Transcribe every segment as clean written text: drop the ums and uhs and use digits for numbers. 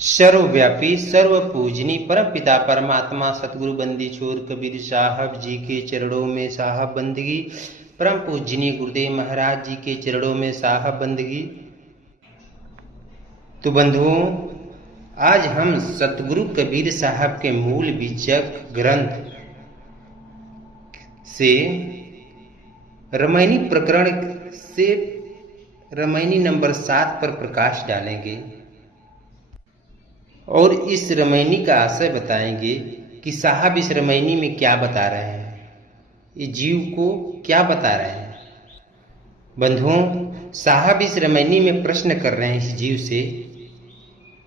सर्वव्यापी सर्वपूजनी परम पिता परमात्मा सतगुरु बंदी छोर कबीर साहब जी के चरणों में साहब बंदगी। परम पूजनी गुरुदेव महाराज जी के चरणों में साहब बंदगी। तो बंधुओं, आज हम सतगुरु कबीर साहब के मूल बीजक ग्रंथ से रामायणी प्रकरण से रामायणी नंबर 7 पर प्रकाश डालेंगे और इस रामायणी का आशय बताएंगे कि साहब इस रामायणी में क्या बता रहे हैं, ये जीव को क्या बता रहे हैं। बंधुओं, साहब इस रामायणी में प्रश्न कर रहे हैं इस जीव से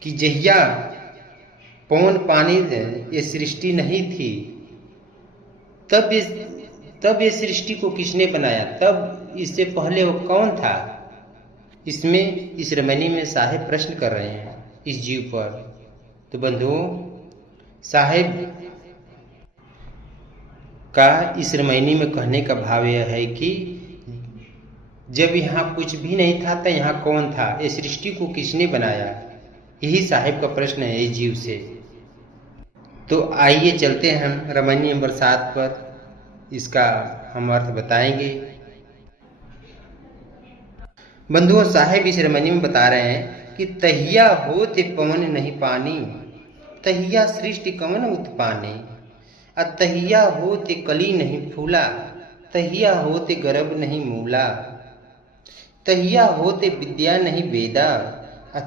कि जहिया पवन पानी ये सृष्टि नहीं थी तब ये सृष्टि को किसने बनाया, तब इससे पहले वो कौन था। इसमें इस रामायणी में साहब प्रश्न कर रहे हैं इस जीव पर। तो बंधुओं, साहेब का इस रामायणी में कहने का भाव यह है कि जब यहाँ कुछ भी नहीं था तो यहाँ कौन था, ये सृष्टि को किसने बनाया, यही साहेब का प्रश्न है इस जीव से। तो आइए चलते हैं हम रामायणी नंबर 7 पर, इसका हम अर्थ बताएंगे। बंधुओं, साहेब इस रामायणी में बता रहे हैं कि तहिया होते पवन नहीं पानी, तहिया सृष्टि कवन उत्पाने, तहिया होते कली नहीं फूला, तहिया होते गर्भ नहीं मूला, तहिया होते विद्या नहीं वेदा,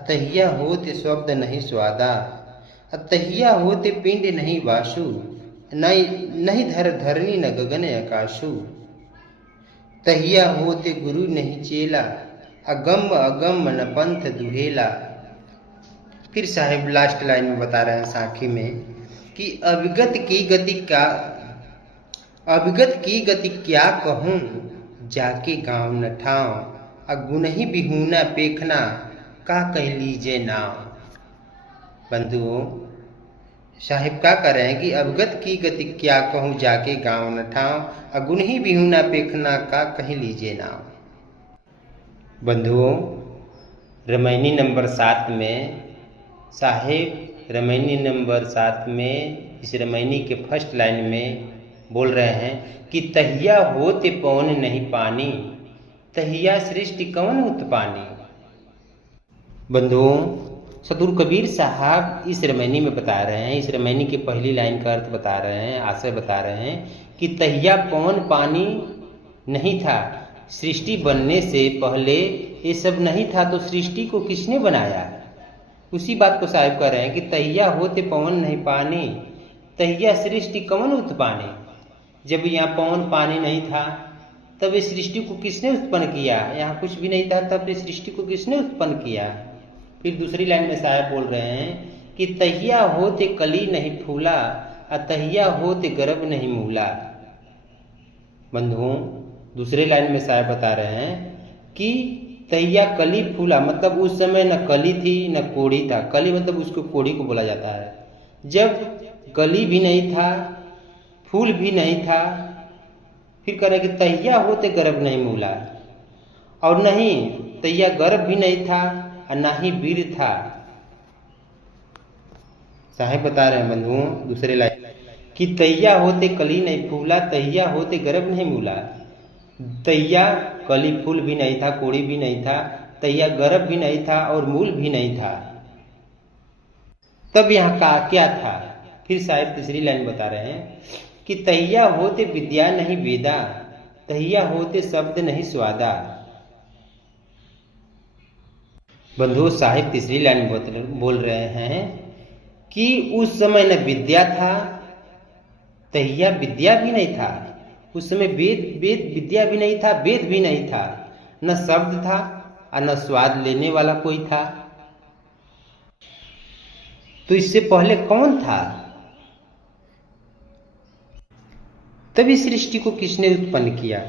तहिया होते शब्द नहीं स्वादा, तहिया होते पिंड नहीं वासु, नहीं धरनी न गगन आकाशु, तहिया होते गुरु नहीं चेला, अगम अगम न पंथ दुहेला। फिर साहेब लास्ट लाइन में बता रहे हैं साखी में कि अविगत की गति क्या कहूँ, जाके गाँव न ठाव, अगुनहि बिहूना पेखना, का कह लीजिए नाव। बंधुओं, साहिब क्या कर रहे हैं कि अवगत की गति क्या कहूँ, जाके गाँव न ठाव, अगुनहि बिहूना पेखना, का कह लीजिए नाव। बंधुओं, रामायणी नंबर 7 में साहेब रामायणी नंबर 7 में इस रामायणी के फर्स्ट लाइन में बोल रहे हैं कि तहिया होते पवन नहीं पानी, तहिया सृष्टि कवन उत्पानी। बंधुओं, सतगुरु कबीर साहब इस रामायणी में बता रहे हैं, इस रामायणी के पहली लाइन का अर्थ बता रहे हैं, आशय बता रहे हैं कि तहिया पवन पानी नहीं था, सृष्टि बनने से पहले ये सब नहीं था, तो सृष्टि को किसने बनाया। उसी बात को साहिब कह रहे हैं कि तहिया होते पवन नहीं पानी, तहिया सृष्टि कवन उत्पाने। जब यहाँ पवन पानी नहीं था तब इस सृष्टि को किसने उत्पन्न किया, यहाँ कुछ भी नहीं था तब इस सृष्टि को किसने उत्पन्न किया। फिर दूसरी लाइन में साहिब बोल रहे हैं कि तहिया होते कली नहीं फूला, तहिया होते गर्भ नहीं मूला। बंधुओं, दूसरे लाइन में साहिब बता रहे हैं कि तहिया कली फूला, मतलब उस समय न कली थी न कोड़ी था। कली मतलब उसको कोड़ी को बोला जाता है। जब कली भी नहीं था, फूल भी नहीं था, फिर कह रहे कि तहिया होते गर्भ नहीं मूला, और नहीं तहिया गर्भ भी नहीं था और ना ही वीर था। साहेब बता रहे हैं बंधुओं दूसरे लाइन कि तहिया होते कली नहीं फूला, तहिया होते गर्भ नहीं मूला। तहिया कली फूल भी नहीं था, कोड़ी भी नहीं था, तहिया गर्भ भी नहीं था और मूल भी नहीं था। तब यहाँ का क्या था। फिर साहिब तीसरी लाइन बता रहे हैं कि तहिया होते विद्या नहीं वेदा, तहिया होते शब्द नहीं स्वादा। बंधु, साहिब तीसरी लाइन बोल रहे हैं कि उस समय न विद्या था, तहिया विद्या भी नहीं था, उस समय वेद विद्या भी नहीं था, वेद भी नहीं था, न शब्द था और न स्वाद लेने वाला कोई था। तो इससे पहले कौन था, तभी सृष्टि को किसने उत्पन्न किया।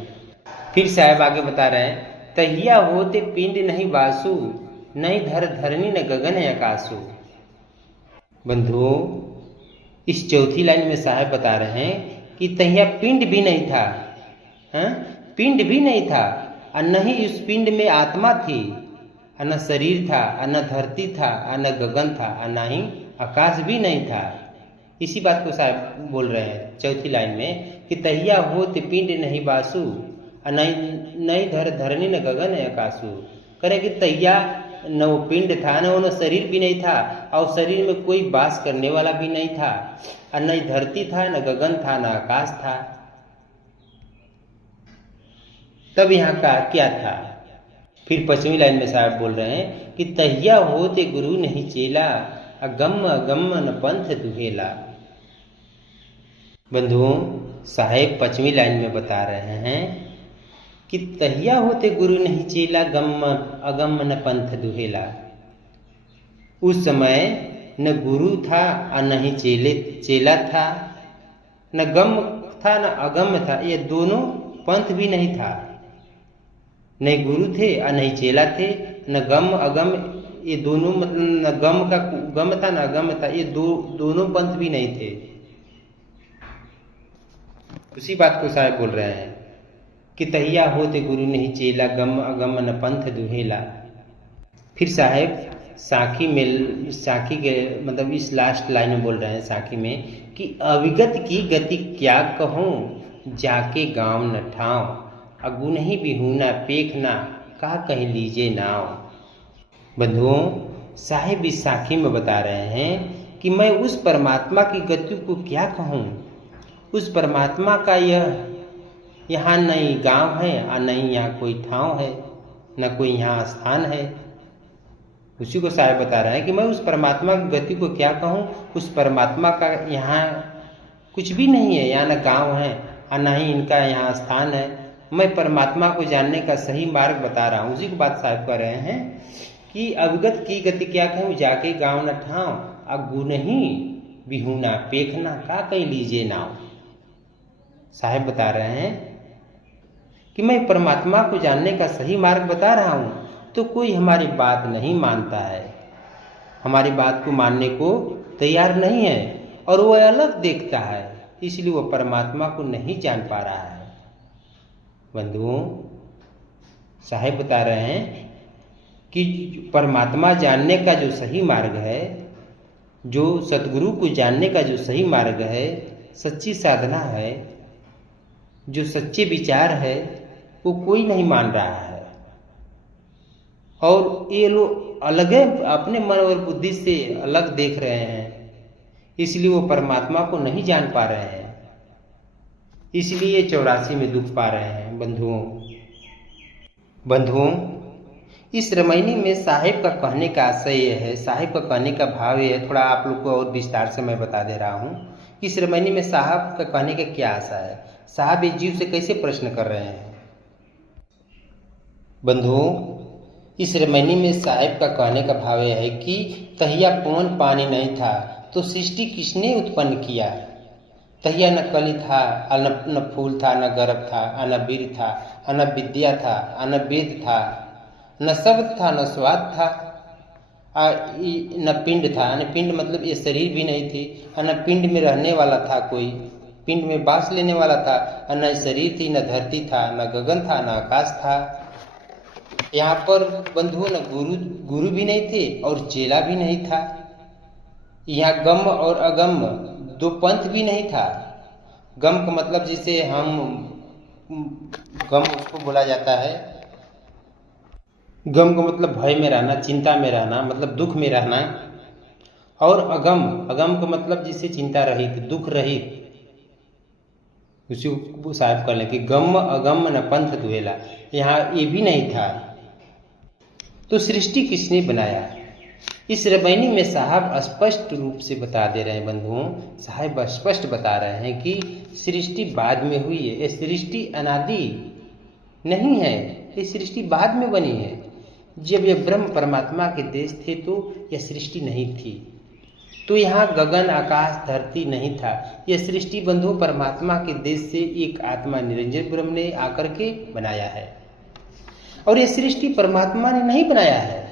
फिर साहब आगे बता रहे हैं तहिया होते पिंड नहीं वासु, नहीं धरनी न गगन आकाशु। बंधुओं, इस चौथी लाइन में साहब बता रहे हैं कि तहिया पिंड भी नहीं था, पिंड भी नहीं था, और न ही उस पिंड में आत्मा थी, और न शरीर था, और न धरती था, और न गगन था, और न ही आकाश भी नहीं था। इसी बात को साहब बोल रहे हैं चौथी लाइन में कि तहिया होत पिंड नहीं बासु, और नहीं धरनी न गगन है आकाशु। करे कि तहिया न वो पिंड था, न वो शरीर भी नहीं था, और शरीर में कोई वास करने वाला भी नहीं था, और न धरती था, न गगन था, न आकाश था। तब यहाँ का क्या था? फिर 5वीं लाइन में साहब बोल रहे हैं कि तहिया होते गुरु नहीं चेला, अगम अगम न पंथ दुहेला। बंधुओं, साहेब 5वीं लाइन में बता रहे हैं कि तहिया होते गुरु नहीं चेला, गम अगम न पंथ दुहेला। उस समय न गुरु था और न ही चेला था, न गम था न अगम था, ये दोनों पंथ भी नहीं था। नहीं गुरु थे और नहीं चेला थे, न गम अगम, ये दोनों मतलब न गम था न अगम था, ये दोनों पंथ भी नहीं थे। उसी बात को साहब बोल रहे हैं कि तहिया होते गुरु नहीं चेला, गम अगम न पंथ दुहेला। फिर साहेब साखी के मतलब इस लास्ट लाइन में बोल रहे हैं साखी में कि अविगत की गति क्या कहूँ, जाके गाँव न ठाव, अगु नहीं बिहूना पेखना, का कहीं लीजे नाव। बंधुओं, साहिब इस साखी में बता रहे हैं कि मैं उस परमात्मा की गति को क्या कहूँ। उस परमात्मा का यहाँ नहीं गांव है और नहीं यहाँ कोई ठाव है, न कोई यहाँ स्थान है। उसी को साहिब बता रहे हैं कि मैं उस परमात्मा की गति को क्या कहूँ। उस परमात्मा का यहाँ कुछ भी नहीं है, यहाँ न गांव है और न ही इनका यहाँ स्थान है। मैं परमात्मा को जानने का सही मार्ग बता रहा हूँ। उसी की बात साहब कर रहे हैं कि अविगत की गति क्या कहूँ, जाके गाँव न ठाव, अगु नहीं बिहूना पेखना, का कहीं लीजिए नाव। साहब बता रहे हैं कि मैं परमात्मा को जानने का सही मार्ग बता रहा हूँ, तो कोई हमारी बात नहीं मानता है, हमारी बात को मानने को तैयार नहीं है और वो अलग देखता है, इसलिए वो परमात्मा को नहीं जान पा रहा है। बंधुओं, साहेब बता रहे हैं कि परमात्मा जानने का जो सही मार्ग है, जो सतगुरु को जानने का जो सही मार्ग है, सच्ची साधना है, जो सच्चे विचार है, वो कोई नहीं मान रहा है। और ये लोग अलग है, अपने मन और बुद्धि से अलग देख रहे हैं, इसलिए वो परमात्मा को नहीं जान पा रहे हैं, इसलिए 84 में दुख पा रहे हैं। बंधुओं, इस रामायणी में साहिब का कहने का आशय यह है, साहिब का कहने का भाव यह है, थोड़ा आप लोग को और विस्तार से मैं बता दे रहा हूँ। इस रामायणी में साहब का कहने का क्या आशा है, साहब इस जीव से कैसे प्रश्न कर रहे हैं। बंधुओं, इस रामायणी में साहिब का कहने का भाव यह है कि तहिया पवन पानी नहीं था तो सृष्टि किसने उत्पन्न किया। तहिया न कली था, न फूल था, न गर्भ था, न वीर था, न विद्या था, न वेद था, न शब्द था, न स्वाद था, न पिंड था। न पिंड मतलब ये शरीर भी नहीं थी, न पिंड में रहने वाला था, कोई पिंड में बास लेने वाला था, न शरीर थी, न धरती था, न गगन था, न आकाश था। यहाँ पर बंधुओं न गुरु भी नहीं थे और चेला भी नहीं था। यहाँ गम और अगम दो पंथ भी नहीं था। गम का मतलब जिसे हम गम उसको बोला जाता है, गम का मतलब भय में रहना, चिंता में रहना, मतलब दुख में रहना। और अगम का मतलब जिसे चिंता रहित, दुख रहित, उसी को साहब कर लें कि गम अगम न पंथ दुहेला। यहाँ ये भी नहीं था। तो सृष्टि किसने बनाया, इस रामायणी में साहब स्पष्ट रूप से बता दे रहे हैं। बंधुओं, साहब स्पष्ट बता रहे हैं कि सृष्टि बाद में हुई है, ये सृष्टि अनादि नहीं है, ये सृष्टि बाद में बनी है। जब ये ब्रह्म परमात्मा के देश थे तो यह सृष्टि नहीं थी, तो यहाँ गगन आकाश धरती नहीं था। यह सृष्टि बंधुओं परमात्मा के देश से एक आत्मा निरंजन ब्रह्म ने आकर के बनाया है, और यह सृष्टि परमात्मा ने नहीं बनाया है।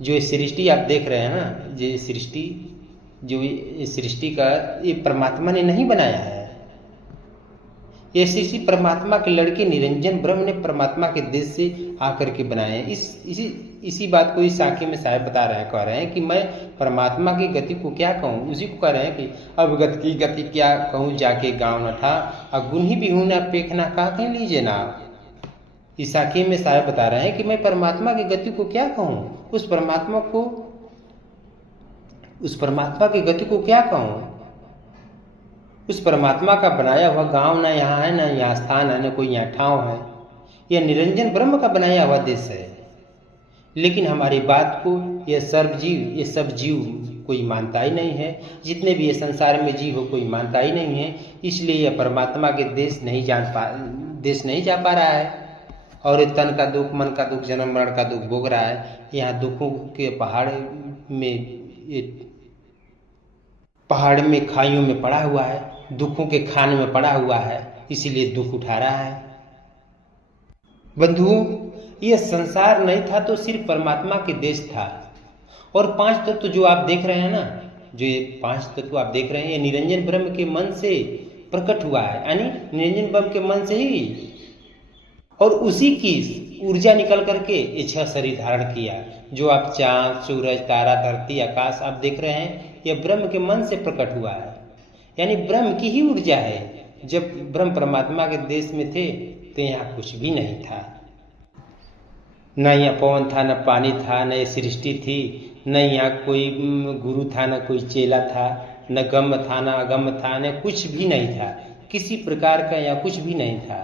जो सृष्टि आप देख रहे हैं ना, ये सृष्टि का ये परमात्मा ने नहीं बनाया है, ये श्री परमात्मा के लड़के निरंजन ब्रह्म ने परमात्मा के देश से आकर के बनाए हैं। इसी बात को इस साखी में साहब बता रहे हैं, कह रहे हैं कि मैं परमात्मा की गति को क्या कहूँ। उसी को कह रहे हैं कि अब गति क्या कहूँ, जाके गाँव न था और गुनी भी हूँ ना पेखना का कह लीजिए ना। इस साखी में साहब बता रहे हैं कि मैं परमात्मा की गति को क्या कहूँ, उस परमात्मा की गति को क्या कहूँ। उस परमात्मा का बनाया हुआ गांव ना यहाँ है, ना यहाँ स्थान है, ना कोई यहाँ ठाव है। यह निरंजन ब्रह्म का बनाया हुआ देश है। लेकिन हमारी बात को ये सब जीव कोई मानता ही नहीं है। जितने भी ये संसार में जीव हो कोई मानता ही नहीं है। इसलिए यह परमात्मा के देश नहीं जा पा रहा है और ये तन का दुख, मन का दुख, जन्म मरण का दुख भोग रहा है। यहाँ दुखों के पहाड़ में खाइयों में पड़ा हुआ है, दुखों के खाने में पड़ा हुआ है, इसीलिए दुख उठा रहा है। बंधुओं, यह संसार नहीं था तो सिर्फ परमात्मा के देश था। और 5 तत्व जो आप देख रहे हैं ना, जो ये 5 तत्व आप देख रहे हैं, ये निरंजन ब्रह्म के मन से प्रकट हुआ है, यानी निरंजन ब्रह्म के मन से ही, और उसी की ऊर्जा निकल करके ये 6 शरीर धारण किया। जो आप चांद, सूरज, तारा, धरती, आकाश आप देख रहे हैं, यह ब्रह्म के मन से प्रकट हुआ है, यानी ब्रह्म की ही ऊर्जा है। जब ब्रह्म परमात्मा के देश में थे तो यहाँ कुछ भी नहीं था, न यहाँ पवन था, न पानी था, न ये सृष्टि थी, न यहाँ कोई गुरु था, न कोई चेला था, न गम था, न अगम था, न कुछ भी नहीं था। किसी प्रकार का यहाँ कुछ भी नहीं था।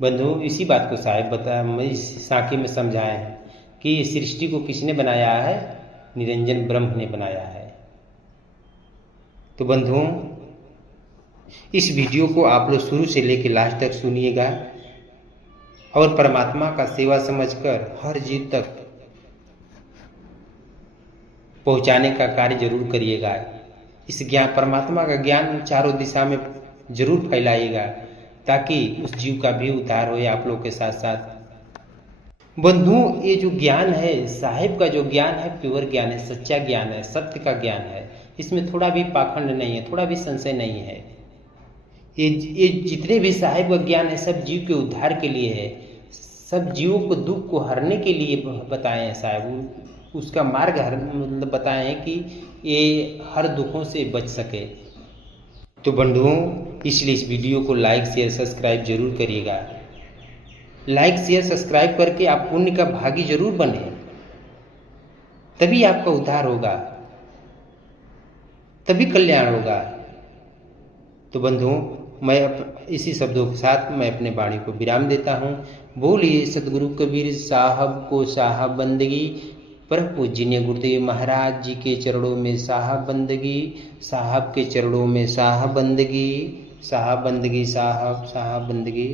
बंधु, इसी बात को साहब इस साखी में समझाए हैं कि सृष्टि को किसने बनाया है, निरंजन ब्रह्म ने बनाया है। तो बंधुओं, इस वीडियो को आप लोग शुरू से लेकर लास्ट तक सुनिएगा और परमात्मा का सेवा समझकर हर जीव तक पहुंचाने का कार्य जरूर करिएगा। इस ज्ञान, परमात्मा का ज्ञान चारों दिशा में जरूर फैलाइएगा ताकि उस जीव का भी उद्धार हो आप लोग के साथ साथ। बंधुओं, ये जो ज्ञान है, साहिब का जो ज्ञान है, प्योर ज्ञान है, सच्चा ज्ञान है, सत्य का ज्ञान है। इसमें थोड़ा भी पाखंड नहीं है, थोड़ा भी संशय नहीं है। ये जितने भी साहिब का ज्ञान है सब जीव के उद्धार के लिए है, सब जीवों को दुख को हरने के लिए बताए हैं साहिब। उसका मार्ग मतलब बताए हैं कि ये हर दुखों से बच सके। तो बंधुओं, इसलिए इस वीडियो को लाइक, शेयर, सब्सक्राइब जरूर करिएगा। लाइक, शेयर, सब्सक्राइब करके आप पुण्य का भागी जरूर बने, तभी आपका उद्धार होगा, तभी कल्याण होगा। तो बंधुओं, मैं इसी शब्दों के साथ मैं अपने वाणी को विराम देता हूँ। बोलिए सदगुरु कबीर साहब को साहब बंदगी। परम पूजनीय गुरुदेव महाराज जी के चरणों में साहब बंदगी, साहब के चरणों में साहब बंदगी, साहब बंदगी, साहब बंदगी।